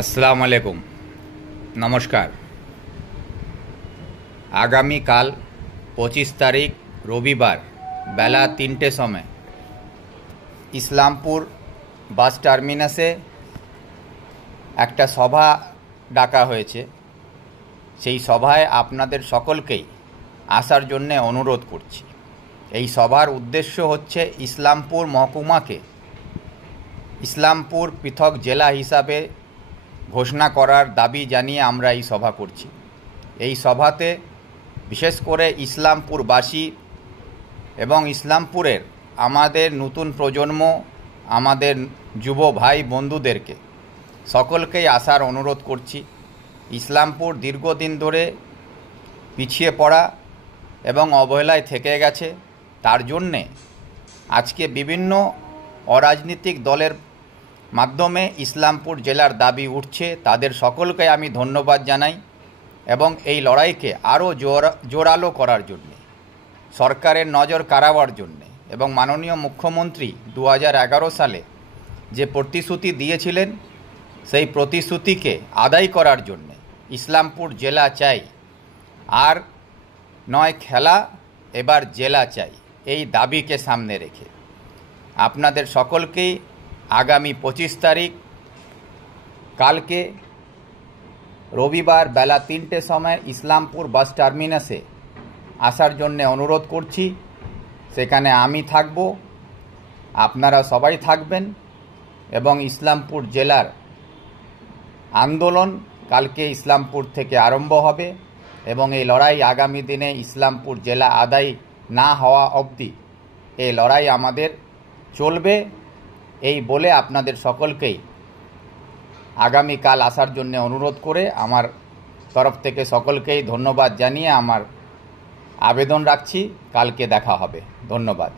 আসসালামু আলাইকুম, নমস্কার। আগামীকাল 25 তারিখ রবিবার বেলা 3টের সময় ইসলামপুর বাস টার্মিনাসে একটা সভা ডাকা হয়েছে। সেই সভায় আপনাদের সকলকেই আসার জন্যে অনুরোধ করছি। এই সভার উদ্দেশ্য হচ্ছে ইসলামপুর মহকুমাকে ইসলামপুর পৃথক জেলা হিসাবে ঘোষণা করার দাবি জানিয়ে আমরা এই সভা করছি। এই সভাতে বিশেষ করে ইসলামপুরবাসী এবং ইসলামপুরের আমাদের নতুন প্রজন্ম, আমাদের যুব ভাই বন্ধুদেরকে সকলকেই আসার অনুরোধ করছি। ইসলামপুর দীর্ঘদিন ধরে পিছিয়ে পড়া এবং অবহেলায় থেকে গেছে। তার জন্যে আজকে বিভিন্ন অরাজনৈতিক দলের মাধ্যমে ইসলামপুর জেলার দাবি উঠছে। তাদের সকলকে আমি ধন্যবাদ জানাই এবং এই লড়াইকে আরও জোরালো করার জন্যে, সরকারের নজর কাড়াবার জন্যে এবং মাননীয় মুখ্যমন্ত্রী 2011 সালে যে প্রতিশ্রুতি দিয়েছিলেন সেই প্রতিশ্রুতিকে আদায় করার জন্যে ইসলামপুর জেলা চাই। আর নয় খেলা, এবার জেলা চাই। এই দাবিকে সামনে রেখে আপনাদের সকলকেই আগামী 25 তারিখ কালকে রবিবার বেলা 3টের সময় ইসলামপুর বাস টার্মিনাসে আসার জন্য অনুরোধ করছি। সেখানে আমি থাকব, আপনারা সবাই থাকবেন এবং ইসলামপুর জেলার আন্দোলন কালকে ইসলামপুর থেকে আরম্ভ হবে এবং এই লড়াই আগামী দিনে ইসলামপুর জেলা আদায় না হওয়া অবধি এই লড়াই আমাদের চলবে। এই বলে আপনাদের সকলকেই আগামীকাল আসার জন্য অনুরোধ করে আমার তরফ থেকে সকলকেই ধন্যবাদ জানিয়ে আমার আবেদন রাখছি। কালকে দেখা হবে। ধন্যবাদ।